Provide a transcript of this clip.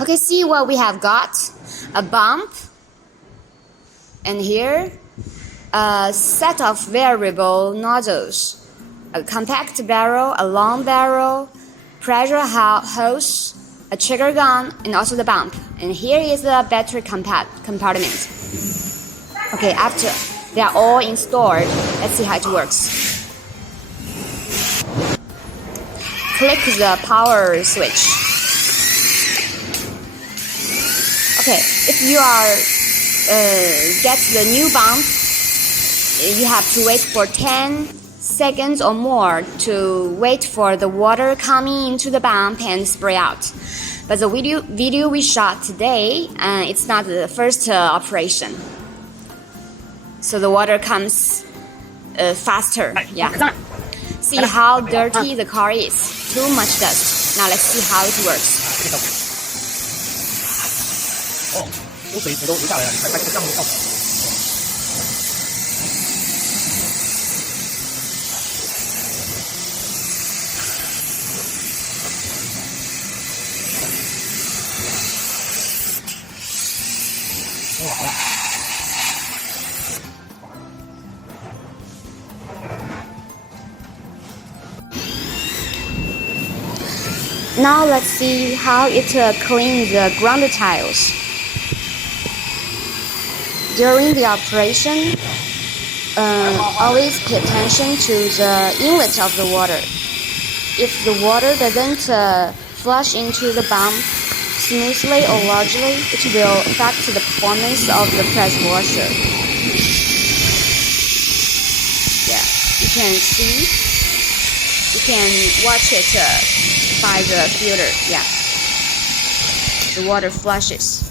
Okay, see what we have got. A bump. And here, a set of variable nozzles. A compact barrel, a long barrel, pressure hose, a trigger gun, and also the bump. And here is the battery compartment. Okay, after they are all installed, let's see how it works. Click the power switch. Okay, if you are get the new bump, you have to wait for 10 seconds or more to wait for the water coming into the bump and spray out. But the video we shot today, it's not the first operation. So the water comes faster. Yeah. See how dirty the car is. Too much dust. Now let's see how it works. 水都流下来了，快这个项目到。哦，好了。Now let's see how it cleans the ground tiles. During the operation, always pay attention to the inlet of the water. If the water doesn't flush into the bump smoothly or largely, it will affect the performance of the pressure washer. Yeah, you can see. You can watch it by the filter. Yeah, the water flushes.